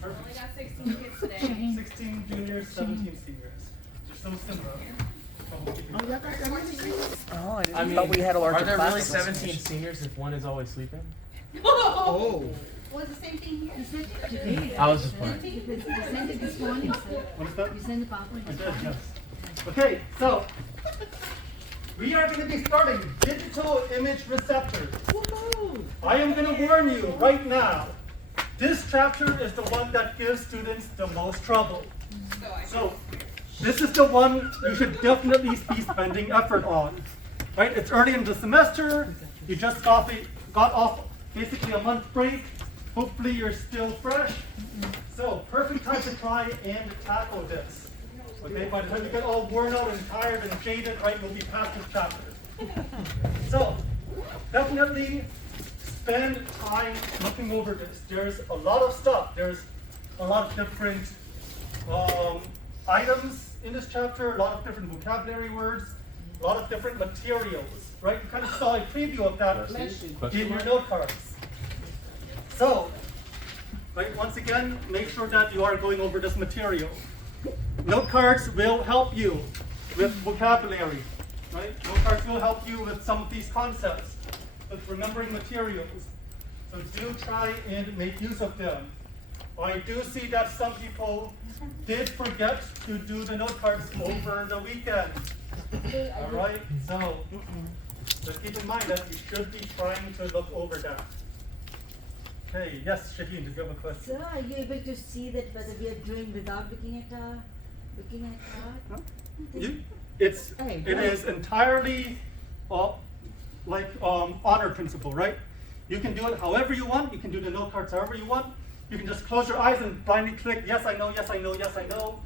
Perfect. Only got 16 kids today. 16 juniors, 17 seniors. They're so similar. Oh, I mean, thought we had a larger are there really class. 17 seniors if one is always sleeping? Oh. Well, it's the same thing here. You sent it today. I was just playing. You sent it this morning, sir. What is that? You sent the PowerPoint I this did, morning. yes. Okay, so we are going to be starting digital image receptors. I am going to warn you right now, this chapter is the one that gives students the most trouble. So this is the one you should definitely be spending effort on. Right? It's early in the semester. You just got off basically a month break. Hopefully you're still fresh. So perfect time to try and tackle this. Okay, by the time you get all worn out and tired and jaded, right, we'll be past this chapter. So definitely spend time looking over this. There's a lot of stuff. There's a lot of different items in this chapter, a lot of different vocabulary words, a lot of different materials, right? You kind of saw a preview of that in your note cards. So, right, once again, make sure that you are going over this material. Note cards will help you with vocabulary, right? Note cards will help you with some of these concepts, with remembering materials. So do try and make use of them. I do see that some people did forget to do the note cards over the weekend. All right, so just keep in mind that you should be trying to look over that. Okay, yes, Shaheen, did you have a question? Sir, are you able to see that whether we are doing without looking at art? It is entirely honor principle, right? You can do it however you want. You can do the note cards however you want. You can just close your eyes and blindly click, yes, I know, yes, I know, yes, I know.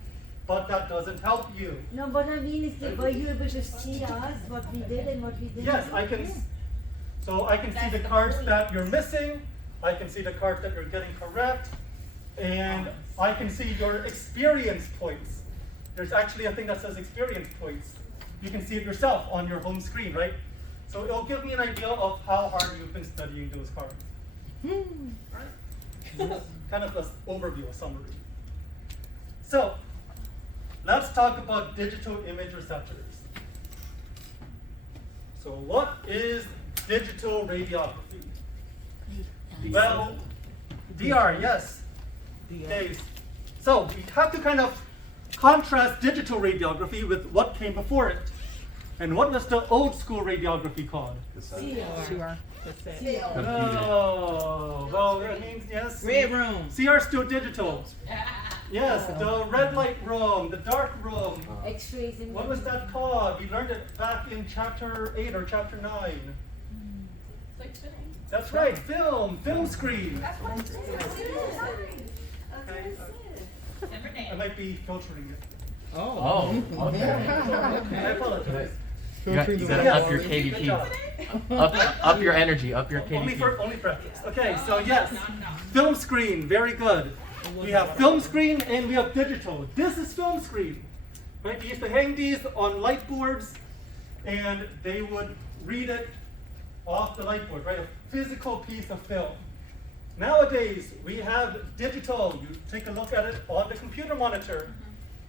But that doesn't help you. No, what I mean is that were you able to see us, what we did and what we didn't? Yes, do? I can. Yeah. So I can see the cards that you're missing. I can see the cards that you're getting correct. And I can see your experience points. There's actually a thing that says experience points. You can see it yourself on your home screen, right? So it'll give me an idea of how hard you've been studying those cards. Right? Kind of an overview, a summary. So let's talk about digital image receptors. So what is digital radiography? Well, DR, yes. Okay. So we have to kind of contrast digital radiography with what came before it. And what was the old school radiography called? CR. Oh, well, that means yes. Red room. CR still digital. Yes, the red light room, the dark room. X-rays and What was that called? We learned it back in chapter 8 or chapter 9. It's like spinning. That's right, film screen. That's what it is. Okay, Different I name. might be filtering it. Oh, okay. I apologize. You gotta up your KVP. Up your energy, up your Only KVP. for practice. Okay, so yes, film screen, very good. We have film screen and we have digital. This is film screen. Right? We used to hang these on light boards and they would read it off the light board, right? A physical piece of film. Nowadays, we have digital. You take a look at it on the computer monitor.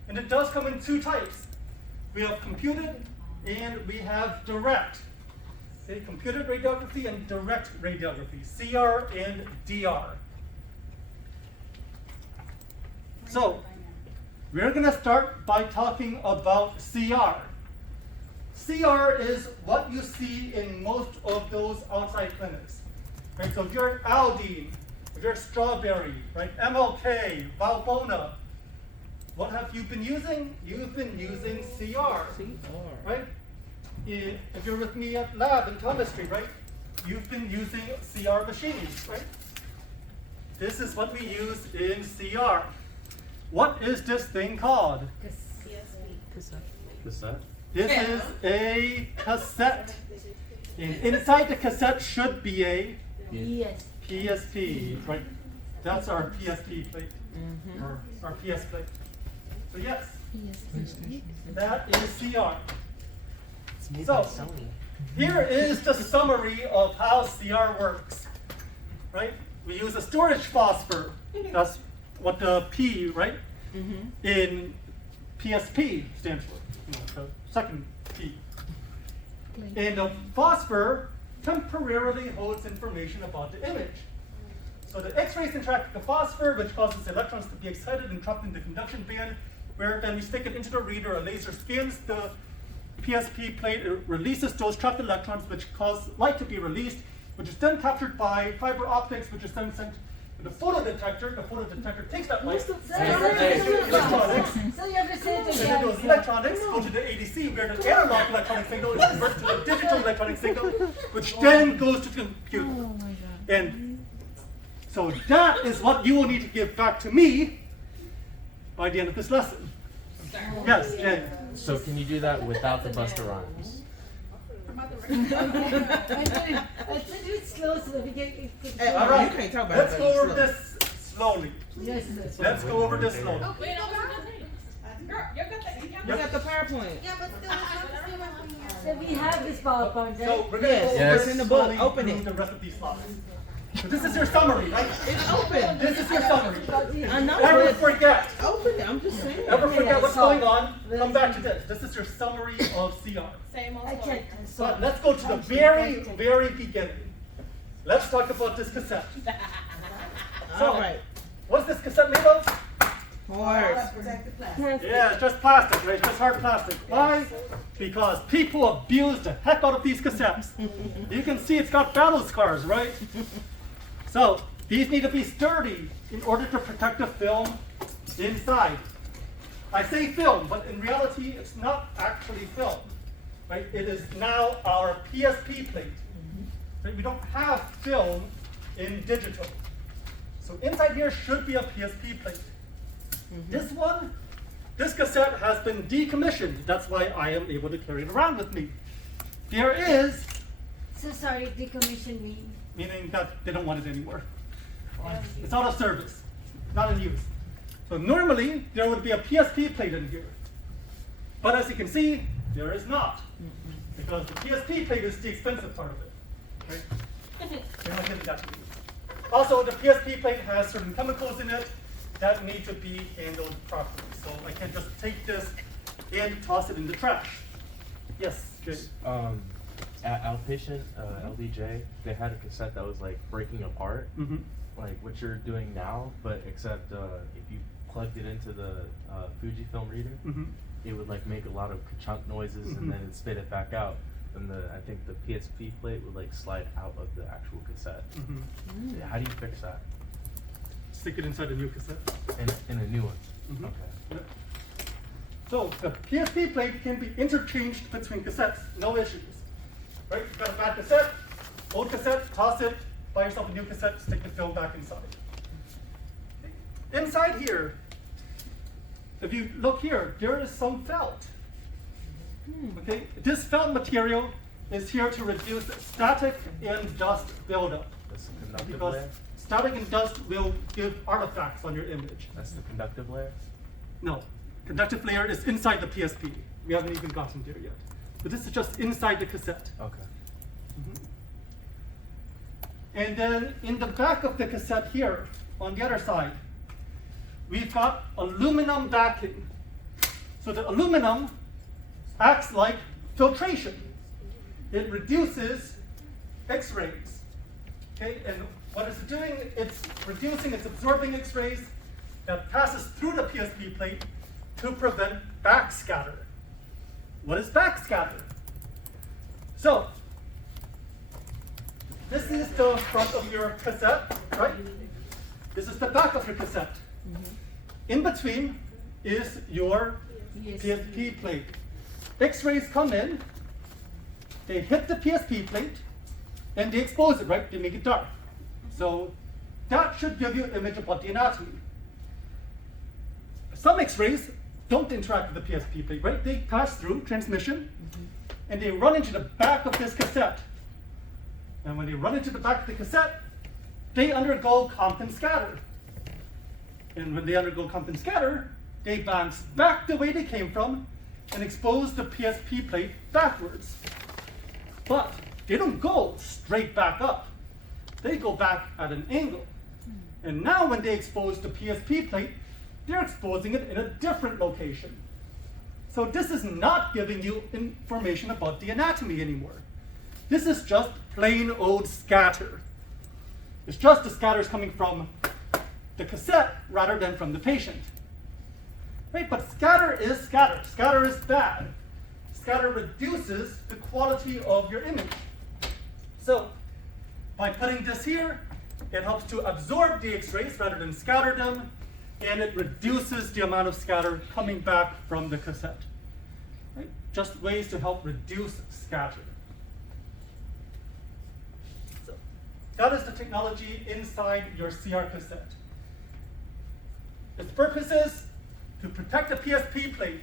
And it does come in two types. We have computed and we have direct. Okay, computed radiography and direct radiography, CR and DR. So, we're going to start by talking about CR. CR is what you see in most of those outside clinics. Right? So if you're at Aldine, if you're at Strawberry, right? MLK, Valbona, what have you been using? You've been using CR, right? If you're with me at lab in Thomas Street, right? You've been using CR machines, right? This is what we use in CR. What is this thing called? Cassette? This is a cassette. And inside the cassette should be a Yes. PSP, right? That's our PSP plate, or our PS plate. So yes, that is CR. So here is the summary of how CR works, right? We use a storage phosphor. That's what the P, right, in PSP stands for, the second P. And the phosphor temporarily holds information about the image. So the X-rays interact with the phosphor, which causes electrons to be excited and trapped in the conduction band, where then we stick it into the reader, a laser scans the PSP plate, it releases those trapped electrons, which cause light to be released, which is then captured by fiber optics, which is then sent to the photodetector. The photodetector takes that light, So electronics, you have to say it and then again. those electronics go to the ADC, where the analog electronic signal is converted to the digital electronic signal, which then goes to the computer. Oh my god. And so that is what you will need to give back to me by the end of this lesson. Yes, Jay. So can you do that without the Busta Rhymes? I think it's slow so that we can. All right, You can't talk about let's that. go over this slowly. Yes, Let's go over this slowly. Oh, wait, no, what's the name? Girl, you got that. You got the PowerPoint. Yeah, but still, it's not the same as So we have this PowerPoint, So right? we're going to Yes, go yes. over It's in the book. slowly Open through it. the rest of these slides. So this is your summary, right? It's open. This is your summary. I know, Ever but forget? open it. I'm just saying. Ever forget what's so- going on? Come back to this. This is your summary of CR. Same old I story. can't. But let's go to the very, very beginning. Let's talk about this cassette. All right. What's this cassette made of? Horse. Yeah, it's just plastic, right? It's just hard plastic. Why? Because people abuse the heck out of these cassettes. You can see it's got battle scars, right? So these need to be sturdy in order to protect the film inside. I say film, but in reality, it's not actually film, right? It is now our PSP plate. Right? We don't have film in digital. So inside here should be a PSP plate. This cassette has been decommissioned. That's why I am able to carry it around with me. There is, So sorry, decommission me. meaning that they don't want it anymore. It's out of service, not in use. So normally there would be a PSP plate in here. But as you can see, there is not. Because the PSP plate is the expensive part of it. Right? They're not giving that to you. Also, the PSP plate has certain chemicals in it that need to be handled properly. So I can't just take this and toss it in the trash. Yes, Jay. At Outpatient, LDJ, they had a cassette that was like breaking apart, Mm-hmm. like what you're doing now, but except if you plugged it into the Fujifilm reader, Mm-hmm. it would like make a lot of ka-chunk noises Mhm. and then it'd spit it back out. And I think the PSP plate would like slide out of the actual cassette. Mm-hmm. How do you fix that Stick it inside a new cassette. in a new one? Mhm. Okay. Yep. So the PSP plate can be interchanged between cassettes, no issues. Right? You've got a bad cassette, old cassette, toss it, buy yourself a new cassette, stick the film back inside. Inside here, if you look here, there is some felt. Okay, this felt material is here to reduce static and dust buildup. That's the conductive Because layer? static and dust will give artifacts on your image. That's the conductive layer? No, conductive layer is inside the PSP. We haven't even gotten there yet. But this is just inside the cassette. Okay. And then in the back of the cassette here, on the other side, we've got aluminum backing. So the aluminum acts like filtration. It reduces X-rays. Okay, and what is it doing? It's reducing, it's absorbing X-rays that passes through the PSP plate to prevent backscatter. What is backscatter? So, this is the front of your cassette, right? This is the back of your cassette. In between is your PSP plate. X-rays come in, they hit the PSP plate, and they expose it, right? They make it dark. So that should give you an image about the anatomy. Some X-rays don't interact with the PSP plate, right? They pass through transmission, and they run into the back of this cassette. And when they run into the back of the cassette, they undergo Compton scatter. And when they undergo Compton scatter, they bounce back the way they came from and expose the PSP plate backwards. But they don't go straight back up. They go back at an angle. And now when they expose the PSP plate, they're exposing it in a different location. So this is not giving you information about the anatomy anymore. This is just plain old scatter. It's just the scatters coming from the cassette rather than from the patient. Right? But scatter is scatter. Scatter is bad. Scatter reduces the quality of your image. So by putting this here, it helps to absorb the X-rays rather than scatter them, and it reduces the amount of scatter coming back from the cassette. Right? Just ways to help reduce scatter. So that is the technology inside your CR cassette. Its purpose is to protect the PSP plate,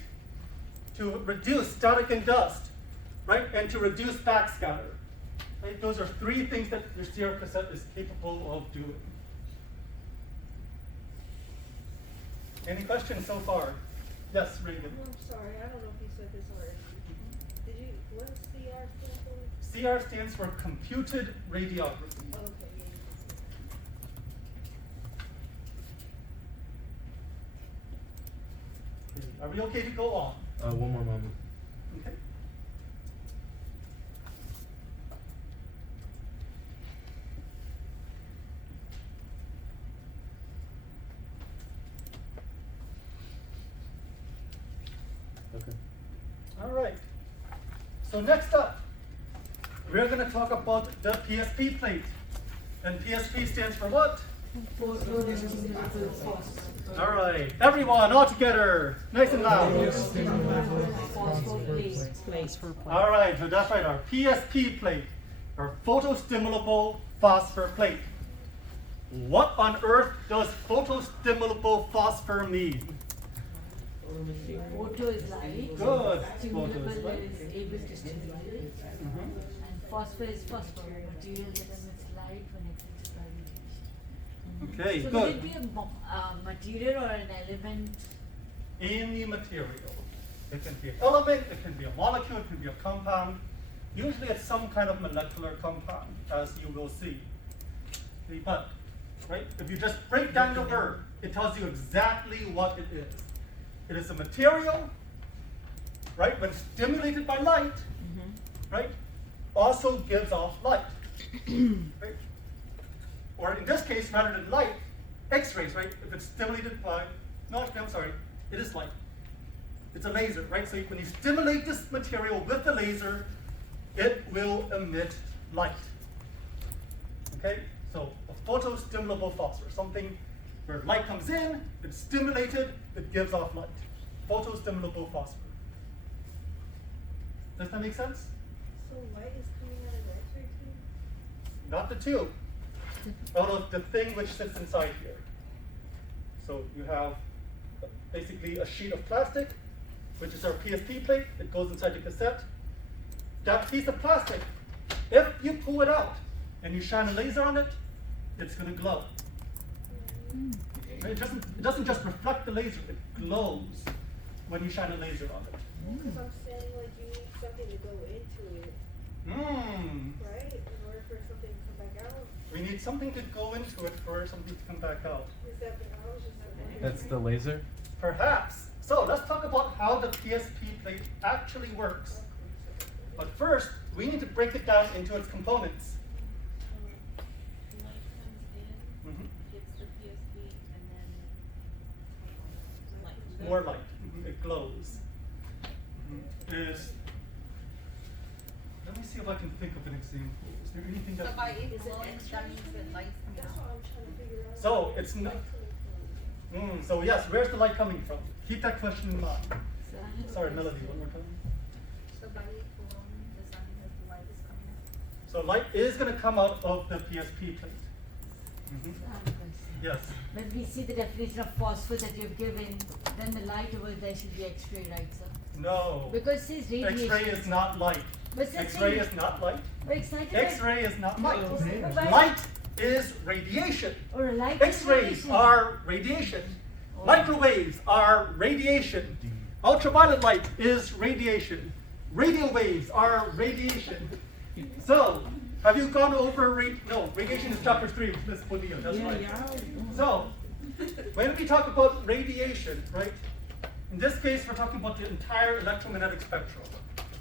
to reduce static and dust, right, and to reduce backscatter. Right? Those are three things that your CR cassette is capable of doing. Any questions so far? Yes, Reagan. I'm sorry, I don't know if you said this already. Did you, what does CR stand for? CR stands for computed radiography. Oh, okay, yeah, you can see. Are we okay to go on? One more moment. Okay. Okay. All right. So next up, we're going to talk about the PSP plate. And PSP stands for what? All right. Everyone, all together. Nice and loud. Place for plate. All right. So that's right. Our PSP plate, or photostimulable phosphor plate. What on earth does photostimulable phosphor mean? Photo is light. Good. Photo Stimulable is light. is able to stimulate. And phosphor is phosphor material that emits light when excited by radiation. Okay, So good. will it be a material or an element? Any material. It can be an element, it can be a molecule, it can be a compound. Usually it's some kind of molecular compound, as you will see. But, right, if you just break down the word, it tells you exactly what it is. It is a material, right, when stimulated by light, right, also gives off light. Right? Or in this case, rather than light, X-rays, right? If it's stimulated by, no, I'm sorry, it is light. It's a laser, right? So when you stimulate this material with the laser, it will emit light. Okay? So a photostimulable phosphor, something where light comes in, it's stimulated, it gives off light. Photostimulable phosphor. Does that make sense? So light is coming out of the X-ray tube? Not the tube. Oh, the thing which sits inside here. So you have basically a sheet of plastic, which is our PSP plate. It goes inside the cassette. That piece of plastic, if you pull it out and you shine a laser on it, it's going to glow. It doesn't just reflect the laser, it glows when you shine a laser on it. Because I'm saying like you need something to go into it, Mm. right? In order for something to come back out. We need something to go into it for something to come back out. Is that the knowledge? That's the laser? Perhaps. So let's talk about how the PSP plate actually works. But first, we need to break it down into its components. Light comes in, Mhm. hits the PSP, and then light comes out. More light. It glows. Is let me see if I can think of an example. Is there anything that? So by it glowing, that means that light's coming That's out. what I'm trying to figure out. So it's not. So yes, where's the light coming from? Keep that question in mind. Sorry, Melody, one more time. So by it glowing, the sun has the light is coming out. So light is going to come out of the PSP plate. Yes. When we see the definition of phosphor that you've given, then the light over there should be X-ray, right, sir? No. Because it says radiation. X-ray is not light. But it says X-ray is not light. We're excited. X-ray is not light. But- Light is radiation. Or a light is X-rays radiation. are radiation. Microwaves are radiation. Ultraviolet light is radiation. Radio waves are radiation. So, Have you gone over radiation is chapter 3, Miss Bonilla, that's Yeah, right. y'all. So, when we talk about radiation, right? In this case, we're talking about the entire electromagnetic spectrum,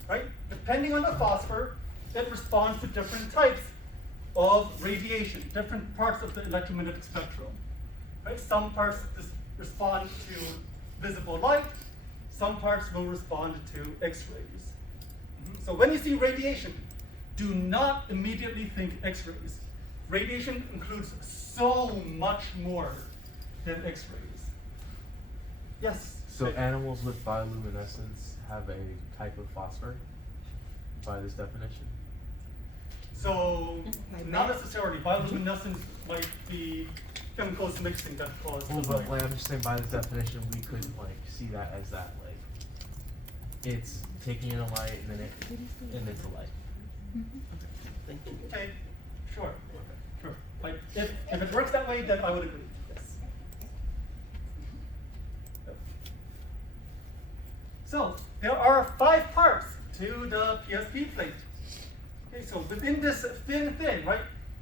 right? Depending on the phosphor, it responds to different types of radiation, different parts of the electromagnetic spectrum, right? Some parts respond to visible light, some parts will respond to X-rays. So when you see radiation, do not immediately think X-rays. Radiation includes so much more than X-rays. Yes? So Right. animals with bioluminescence have a type of phosphor by this definition? So, Like not that? necessarily. Bioluminescence might be chemicals mixing that cause. Well, but like I'm just saying, by this definition, we could like see that as that like it's taking in a light and then it's a light. Okay, sure, sure. Like, if it works that way, then I would agree, yes. So, there are 5 parts to the PSP plate. Okay, so within this thin thing, right,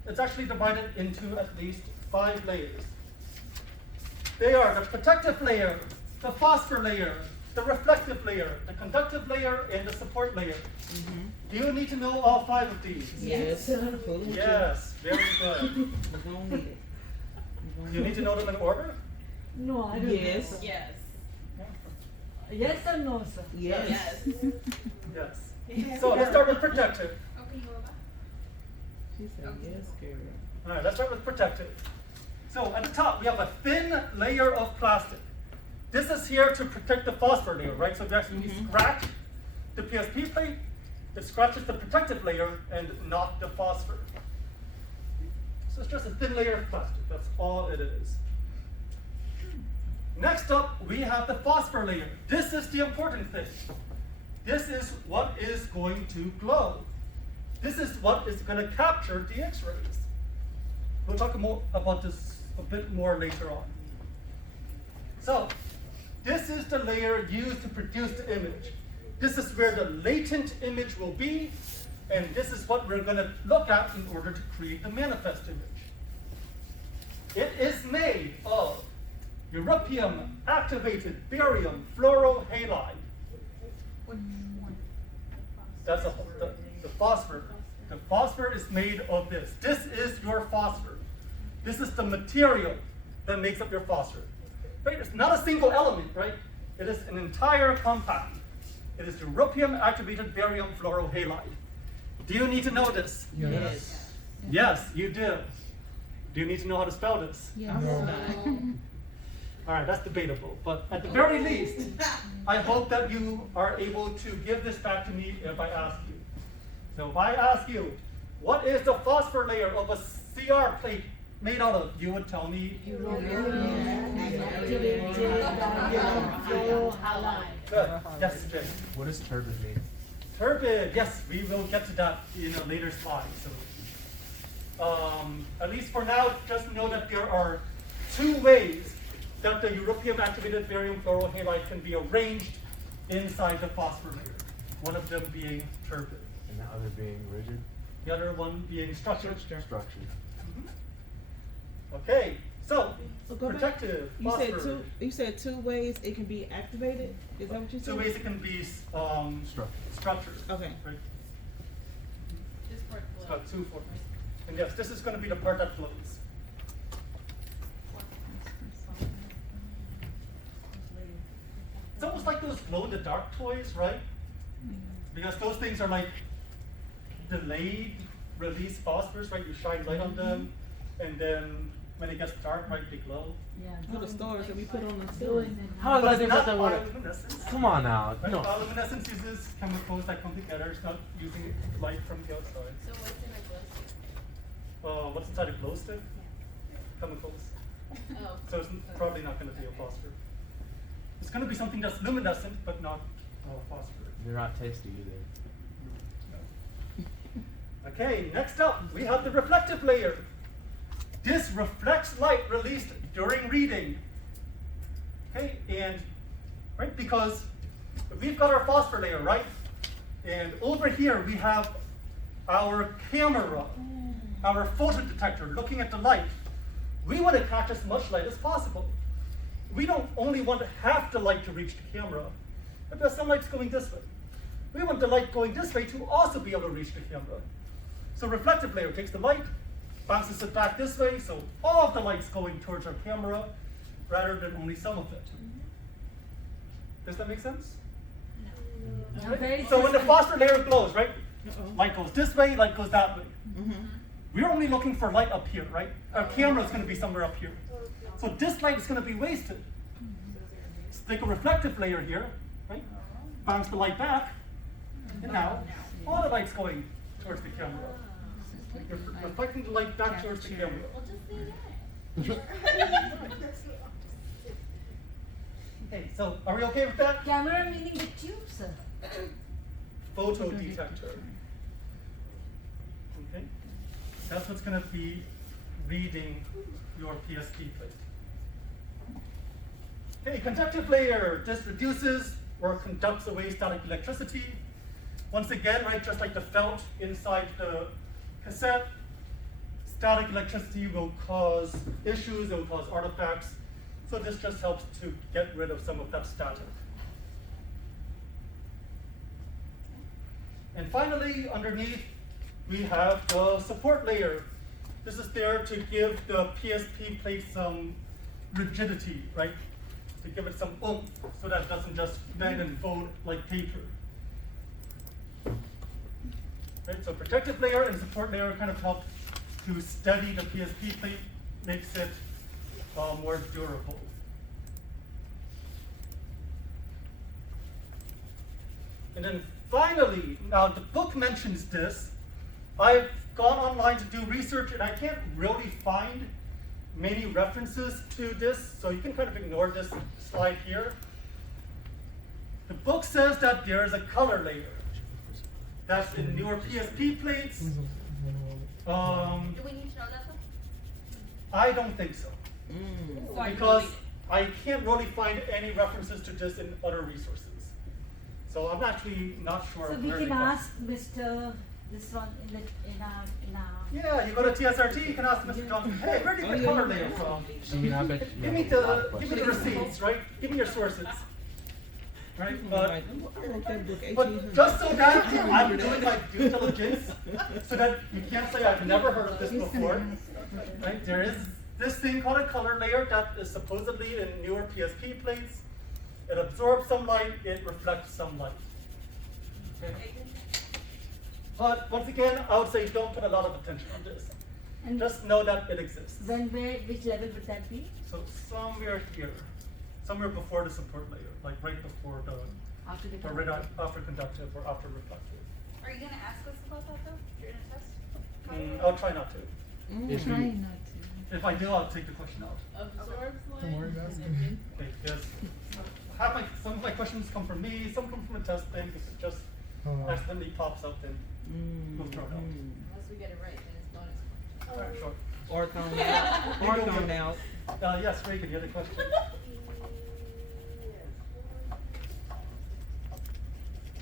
it's actually divided into at least 5 layers. They are the protective layer, the phosphor layer, the reflective layer, the conductive layer, and the support layer. Do you need to know all 5 of these? Yes. Yes, very good. We're gonna need it. Do you need to know them in order? No, I don't Yes. know. Yes. Yes or no, sir? Yes. Yes. Yes. So let's start with protective. Okay, Yoruba. She said yes, girl. All right, let's start with protective. So at the top, we have a thin layer of plastic. This is here to protect the phosphor layer, right? So if you actually scratch the PSP plate, it scratches the protective layer and not the phosphor. So it's just a thin layer of plastic, that's all it is. Next up, we have the phosphor layer. This is the important thing. This is what is going to glow. This is what is going to capture the X-rays. We'll talk more about this a bit more later on. So, this is the layer used to produce the image. This is where the latent image will be, and this is what we're going to look at in order to create the manifest image. It is made of europium activated barium fluorohalide. That's the phosphor. The phosphor is made of this. This is your phosphor. This is the material that makes up your phosphor. Right? It's not a single element, right? It is an entire compound. It is europium activated barium fluorohalide. Do you need to know this? Yes. Yes, you do. Do you need to know how to spell this? All right, that's debatable. But at the very least, I hope that you are able to give this back to me if I ask you. So if I ask you, what is the phosphor layer of a CR plate made out of? You would tell me. Good. Yes, Jay. What does turbid mean? Turbid. Yes, we will get to that in a later slide. So, at least for now, just know that there are 2 ways that the europium activated barium fluorohalide can be arranged inside the phosphor layer. One of them being turbid, And the other being rigid? the other one being structured. Structured. Okay, so So go back. protective You said phosphor. two. You said 2 ways it can be activated. Is that what you said? 2 ways it can be Structured. structured. Okay. Right? This part It's below. got 2 forms. And yes, this is going to be the part that floats. It's almost like those glow-in-the-dark toys, right? Because those things are like delayed release phosphors, right? You shine light on them, and then when it gets dark, right, they glow. For the stars that we put on the Doing ceiling. it. How But does it's that not work? bioluminescence. Come on now. Right? No. Bioluminescence uses chemicals that come together. It's not using light from the outside. So what's in a glow stick? What's inside a glow stick? Chemicals. Oh. So it's probably not going to be a phosphor. It's going to be something that's luminescent, but not phosphor. They're not tasty either. Okay, next up, we have the reflective layer. This reflects light released during reading. Okay, and right, because we've got our phosphor layer, right? And over here we have our camera, our photo detector, looking at the light, we want to catch as much light as possible. We don't only want half the light to reach the camera, but there's some light's going this way. We want the light going this way to also be able to reach the camera. So reflective layer takes the light, bounces it back this way, so all of the light's going towards our camera rather than only some of it. Does that make sense? I'm very So when the suspect- phosphor layer glows, right? Uh-oh. Light goes this way, light goes that way. Mm-hmm. We're only looking for light up here, right? Our camera is going to be somewhere up here. So this light is going to be wasted. Stick a reflective layer here, right? Bounce the light back, and now all the light's going towards the camera. You're reflecting the light back towards the camera. Well, just say that. Okay, so are we okay with that? Camera meaning the tube, sir. Photo detector. Okay, that's what's going to be reading your PSP plate. Okay, conductive layer. This reduces or conducts away static electricity. Once again, right, just like the felt inside the cassette, static electricity will cause issues, it will cause artifacts. So this just helps to get rid of some of that static. And finally, underneath, we have the support layer. This is there to give the PSP plate some rigidity, right? To give it some oomph, so that it doesn't just bend and fold like paper. Right, so protective layer and support layer kind of help to steady the PSP plate, makes it more durable. And then finally, now the book mentions this. I've gone online to do research and I can't really find many references to this, so you can kind of ignore this slide here. The book says that there is a color layer. That's in newer PSP plates. Do we need to know that though? I don't think so. Mm. So I can Because delete I can't really find any references to this in other resources. So I'm actually not sure So we where can they come. ask Mr. This one in our Yeah, you go to TSRT, you can ask Mr. Johnson, hey, where did you Oh, get yeah, color yeah. layer from? I mean, I bet you Give me have a lot of the questions. receipts, right? Give me your sources. Right? I wrote that book But 1800. just so that I'm doing my due diligence, so that you can't say I've never heard of this before, right? There is this thing called a color layer that is supposedly in newer PSP plates. It absorbs some light, it reflects some light. Okay? But once again, I would say don't put a lot of attention on this. And Just know that it exists. which level would that be? So somewhere here, somewhere before the support layer, like right before the, After the or right after conductive or after reflective. Are you gonna ask us about that though? You're gonna test? I'll try not to. If you- If I do, I'll take the question out. Absorbs Don't worry about it. Okay, because some of my questions come from me, some come from a test thing. If it just accidentally pops up, then we'll throw it out. Unless we get it right, then it's bonus. All right, sure. Or thrown out. Or thrown out. Yes, Reagan, you had a question?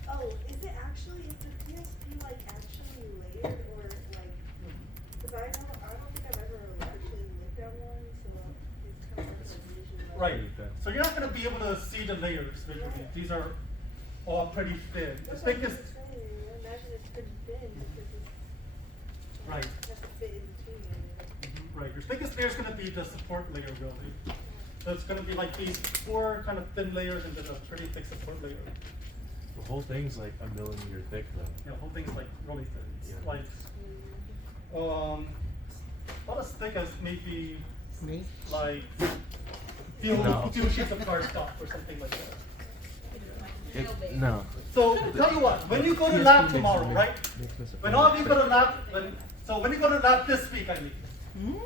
Oh, is the PSP like actually layered or like? Because I don't think I've ever actually looked at one, so it's kind of hard to visualize. Right. So you're not going to be able to see the layers visually. These are all pretty thin. The That's what I'm thickest, saying. I imagine it's pretty thin because it's right. has to fit in between it. Right. Your thickest layer is going to be the support layer, really. So it's going to be like these four kind of thin layers and then a pretty thick support layer. The whole thing's like a millimeter thick though. You know, whole thing's like really thin. It's Yeah. like not as thick as maybe Me? like No. few sheets of cardstock or something like that. No. So tell you what, when you go to lab tomorrow, right? When all of you go to lab, when you go to lab this week, I mean,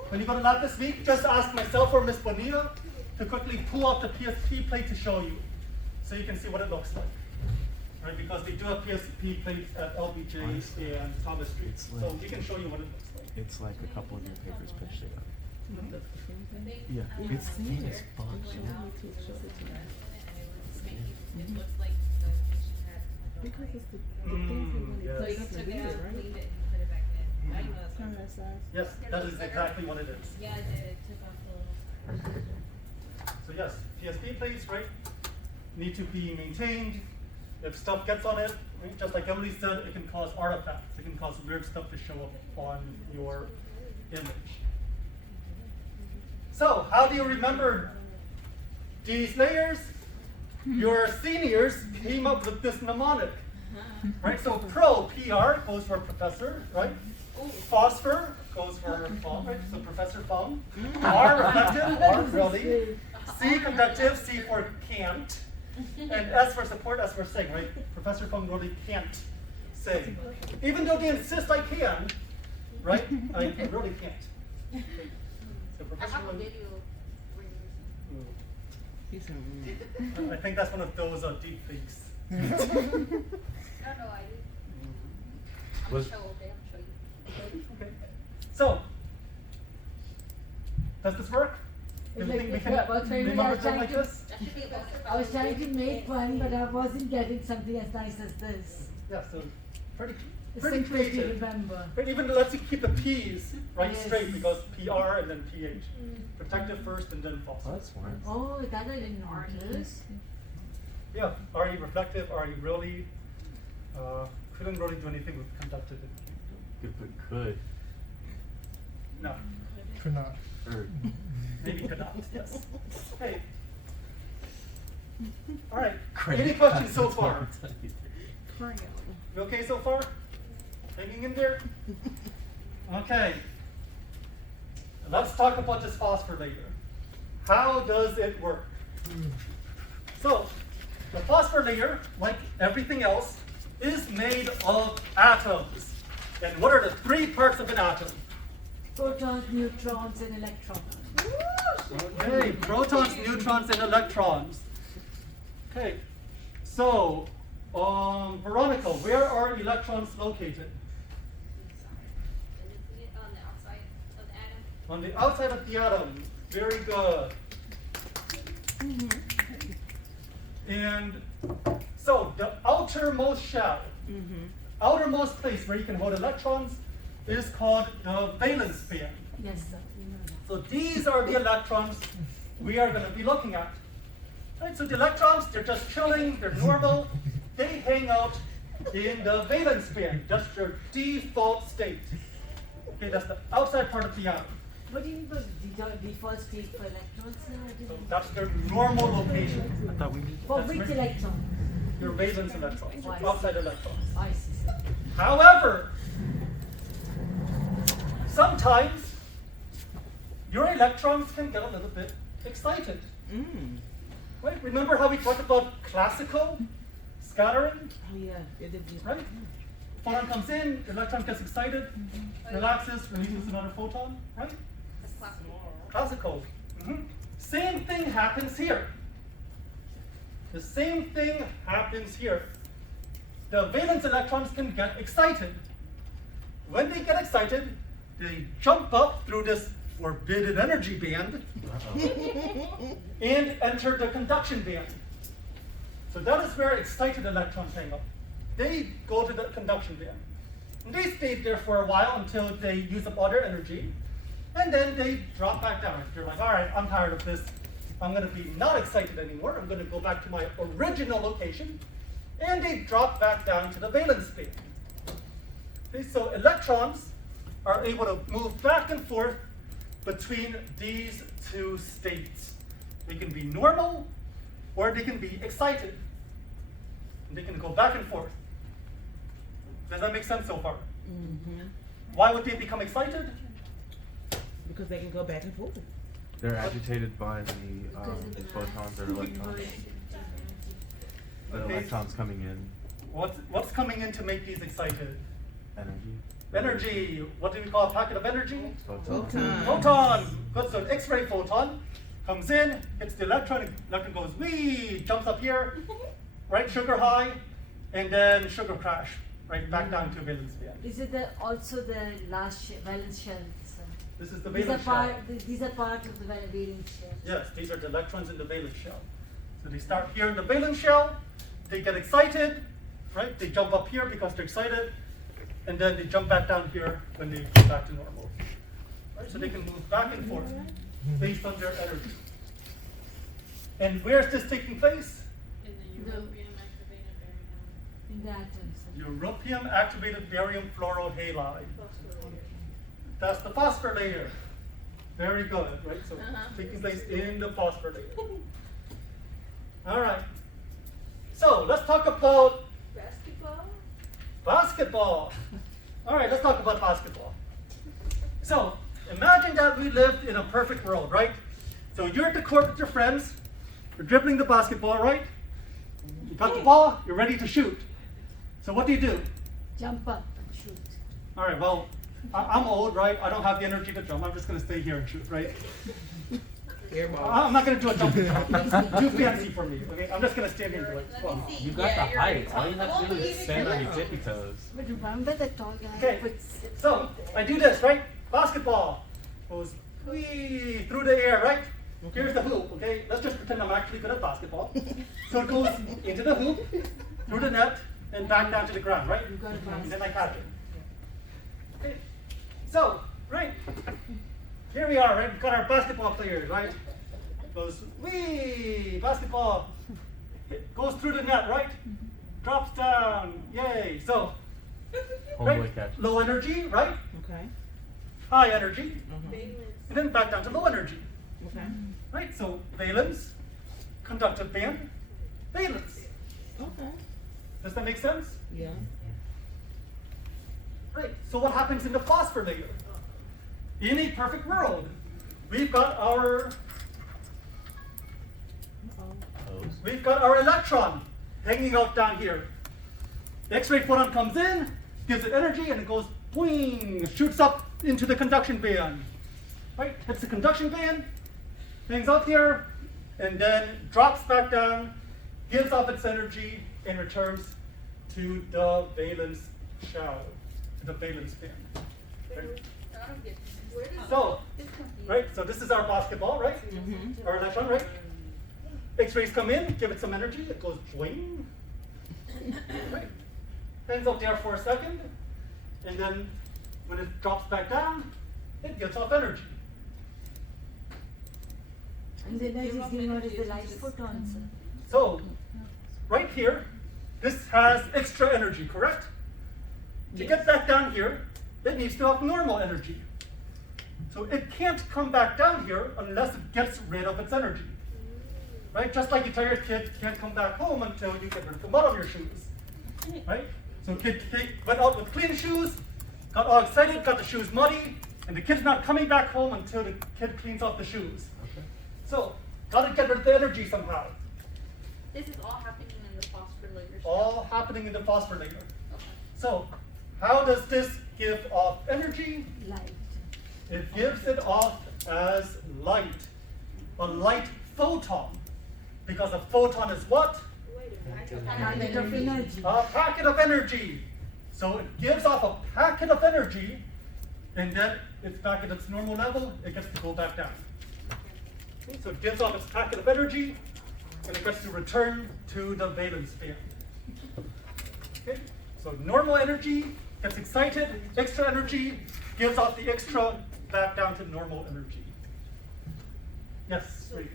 when you go to lab this week, just ask myself or Miss Bonilla to quickly pull out the PSP plate to show you, so you can see what it looks like. Right? Because we do have PSP plates at LBJ and Thomas Street, It's so like- we can show you what it looks like. It's like a couple of your papers pinched together. Yeah, it's thin as fuck. It looks like the patient had. Because it's the Mm, things that when yes. it So you takes took to it read out, it, right? cleaned it, and put I didn't know that's kind of that size. Yes, that is exactly what it is. Yeah, I did. It took off the little. So yes, PSP plates, right, need to be maintained. If stuff gets on it, right, just like Emily said, it can cause artifacts. It can cause weird stuff to show up on your image. So how do you remember these layers? Your seniors came up with this mnemonic, right? So pro, PR, goes for professor, right? Phosphor goes for Phung, right? So Professor Phung. R, reflective, R, really. C, conductive, C for can't. And S for support, S for sing, right? Professor Phung really can't sing. Even though they insist I can, right? I really can't. So I Professor have a Phung- video where you He said, I think that's one of those deep fakes. No, I did. I'm Was- gonna show okay, I'm gonna show you. Okay. So, does this work? Do you Like, think we can about 20 remember minutes, something like trying to- this? That should be a poster. I was trying to make one, but I wasn't getting something as nice as this. Yeah, so pretty The pretty simplest you creative. remember. But even lets you keep the P's right Yes. straight because PR and then PH. Protective first and then false. Oh, that's smart. Oh, that I didn't notice. Yeah, RE reflective, RE really. Couldn't really do anything with conductive. Could put could. No, Could not. Or maybe could not, yes. Hey. All right, Great. any questions so far? crayon. You okay so far? Hanging in there? Okay. Let's talk about this phosphor layer. How does it work? So, the phosphor layer, like everything else, is made of atoms. And what are the three parts of an atom? Protons, neutrons, and electrons. Okay, protons, neutrons, and electrons. Okay, so, Veronica, where are electrons located? On the outside of the atom. On the outside of the atom. Very good. And so the outermost shell, outermost place where you can hold electrons is called the valence band. Yes, sir. You know that. So these are the electrons we are going to be looking at. Right, so the electrons, they're just chilling, they're normal. They hang out in the valence band. That's their default state. Okay, that's the outside part of the atom. What do you mean by default state for electrons? So that's their normal location. I thought we did. For that's which right. electron? Your valence electrons, Oh, I see. outside electrons. I see, sir. However, sometimes your electrons can get a little bit excited. Right? Remember how we talked about classical scattering? Oh yeah, it did. Right? Photon comes in, the electron gets excited, relaxes, releases another photon, right? That's classical. Classical. Same thing happens here. The same thing happens here. The valence electrons can get excited. When they get excited, they jump up through this forbidden energy band and enter the conduction band. So that is where excited electrons hang up. They go to the conduction band. And they stay there for a while until they use up all their energy. And then they drop back down. They're like, all right, I'm tired of this. I'm going to be not excited anymore. I'm going to go back to my original location. And they drop back down to the valence band. Okay, so electrons are able to move back and forth between these two states. They can be normal or they can be excited. And they can go back and forth. Does that make sense so far? Why would they become excited? Because they can go back and forth. They're agitated by the photons or electrons. The Okay. electrons coming in. What's coming in to make these excited? Energy. Energy. What do we call a packet of energy? Photon. Photon. Good. So an X-ray photon comes in, hits the electron goes wee, jumps up here, right? Sugar high, and then sugar crash, right? Back down to valence band. Is it also the last valence shell, sir? This is the These are valence shell. these are part of the valence shell. Yes, these are the electrons in the valence shell. So they start here in the valence shell, they get excited, right? They jump up here because they're excited, and then they jump back down here when they go back to normal. Right? So they can move back and forth based on their energy. And where's this taking place? In the European activated area. In the atoms. European activated barium fluorohalide. That's the phosphor layer. Very good, right? So taking place in the phosphor layer. All right. So let's talk about Basketball? basketball. All right, let's talk about basketball. So imagine that we lived in a perfect world, right? So you're at the court with your friends. You're dribbling the basketball, right? You got the ball. You're ready to shoot. So what do? Jump up and shoot. All right, well, I'm old, right? I don't have the energy to jump. I'm just going to stay here and shoot, right? I'm not going to do a jump. Too fancy for me, okay? I'm just going to stand here and be like, wow. You got the height. All you have to do is stand on your tippy toes. But remember the tall guy Okay, puts so I do this, right? Basketball goes whee through the air, right? Here's the hoop, okay? Let's just pretend I'm actually good at basketball. So it goes into the hoop, through the net, and back down to the ground, right? And then I catch it. Okay, so, right, here we are, right? We've got our basketball players, right? Goes whee, basketball. It goes through the net, right? Drops down, yay. So, Homeboy right? catch. Low energy, right? Okay. High energy, Valence. and then back down to low energy, Okay. right? So valence, conductive band, valence. Okay. Does that make sense? Yeah. Right. So what happens in the phosphor layer? In a perfect world, we've got our electron hanging out down here. The X-ray photon comes in, gives it energy, and it goes boing, shoots up into the conduction band. Right? Hits the conduction band, hangs out there, and then drops back down, gives off its energy, and returns to the valence shell, the valence band. Right? I don't get this. Where does So, right, so this is our basketball, right? Our electron, right? X-rays come in, give it some energy, it goes boing. Right? Hangs out there for a second, and then when it drops back down, it gives off energy. And the energy is given out as the light photons. So, right here, this has extra energy, correct? To get back down here, it needs to have normal energy. So it can't come back down here unless it gets rid of its energy. Right? Just like you tell your kid, can't come back home until you get rid of the mud on your shoes. Right? So kid went out with clean shoes, got all excited, got the shoes muddy, and the kid's not coming back home until the kid cleans off the shoes. Okay. So, gotta get rid of the energy somehow. This is all happening in the phosphor layer. All happening in the phosphor layer. Okay. So, how does this give off energy? Light. It gives it off as light. A light photon. Because a photon is what? Wait a minute. Packet of energy. A packet of energy. So it gives off a packet of energy, and then it's back at its normal level, it gets to go back down. Okay, so it gives off its packet of energy, and it gets to return to the valence band. Okay, so normal energy gets excited, extra energy gives off the extra back down to normal energy. Yes, Reiki.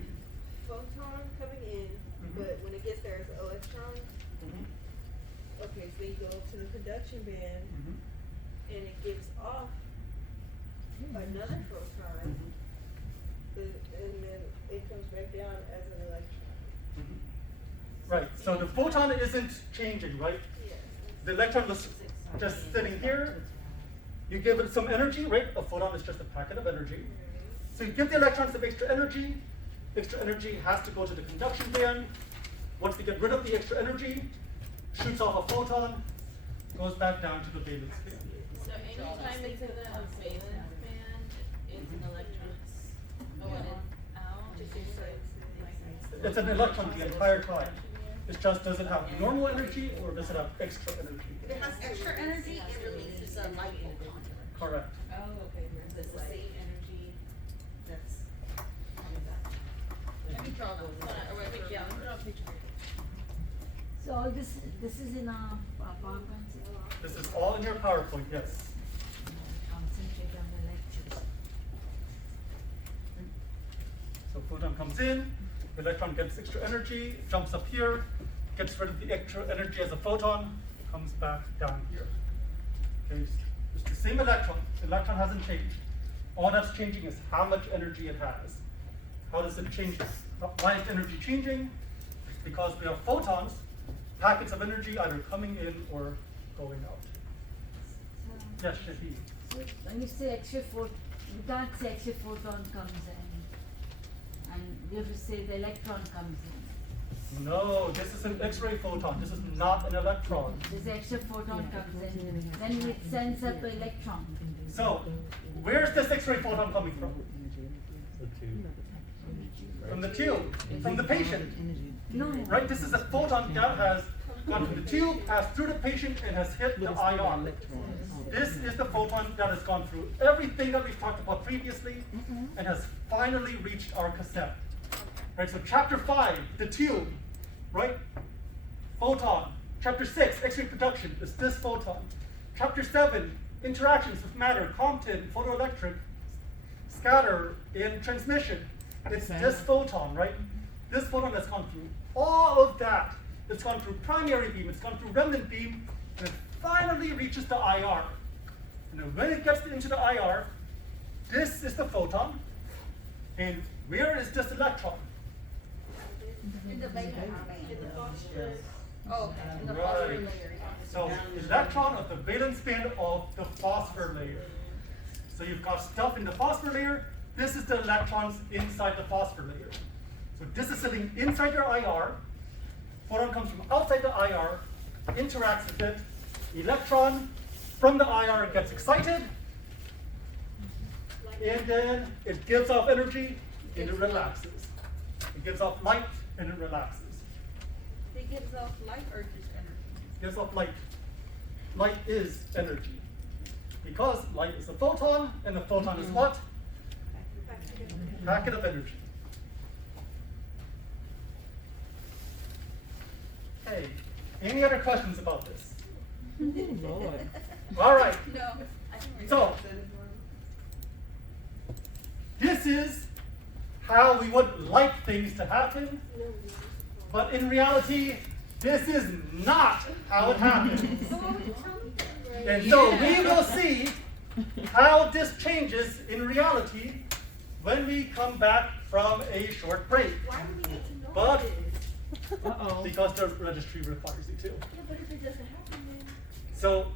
Photon coming in, but when it gets there, it's an electron. Okay, so you go to the conduction band, and it gives off another photon, and then it comes back down as an electron. Right, so the photon isn't changing, right? Yes. The electron was just sitting here. You give it some energy, right? A photon is just a packet of energy. So you give the electrons some extra energy. Extra energy has to go to the conduction band. Once they get rid of the extra energy, shoots off a photon, goes back down to the valence band. So anytime it's in a valence band, it's an electron going out. Just excites It's an electron the entire time. It just doesn't have normal energy or does it have extra energy. It has extra energy and releases a light photon. Correct. Oh, okay. That's the same energy that's coming back. Let me draw those. Yeah, let me draw a picture. So all this is in our PowerPoint. This is all in your PowerPoint, yes. Concentrate on the lectures. So photon comes in, the electron gets extra energy, jumps up here, gets rid of the extra energy as a photon, comes back down here. Okay, it's the same electron. The electron hasn't changed. All that's changing is how much energy it has. How does it change? Why is energy changing? It's because we have photons, packets of energy either coming in or going out. Yes, Shahid. So when you say extra photon, you can't say extra photon comes in, and you have to say the electron comes in. No, this is an X-ray photon. This is not an electron. This extra photon comes in, then it sends up the electron. So, where's this X-ray photon coming from? From the tube, from the patient. No. Right? This is a photon that has gone from the tube, passed through the patient, and has hit the ion. This is the photon that has gone through everything that we've talked about previously and has finally reached our cassette. Right? So chapter 5, the tube, right? Photon. Chapter 6, X-ray production, is this photon. Chapter 7, interactions with matter, Compton, photoelectric, scatter, in transmission. It's this photon, right? This photon has gone through all of that. It's gone through primary beam, it's gone through remnant beam, and it finally reaches the IR. And then when it gets into the IR, this is the photon, and where is this electron? In the beta In the phosphorus. Oh, okay, in the Right. phosphor layer. So electron of the valence band of the phosphor layer. So you've got stuff in the phosphor layer. This is the electrons inside the phosphor layer. So this is sitting inside your IR. Photon comes from outside the IR, interacts with it. Electron from the IR gets excited, and then it gives off energy and it relaxes. It gives off light and it relaxes. It gives off light or just energy? Gives off light. Light is energy. Because light is a photon, and the photon is what? Packet of energy. Hey, any other questions about this? Lord. All right, No, I think we're So- this is how we would like things to happen, but in reality, this is not how it happens. And so we will see how this changes in reality when we come back from a short break. Why do we need to know But- this? Uh-oh. Because the registry requires you to. Yeah, but if it doesn't happen then. So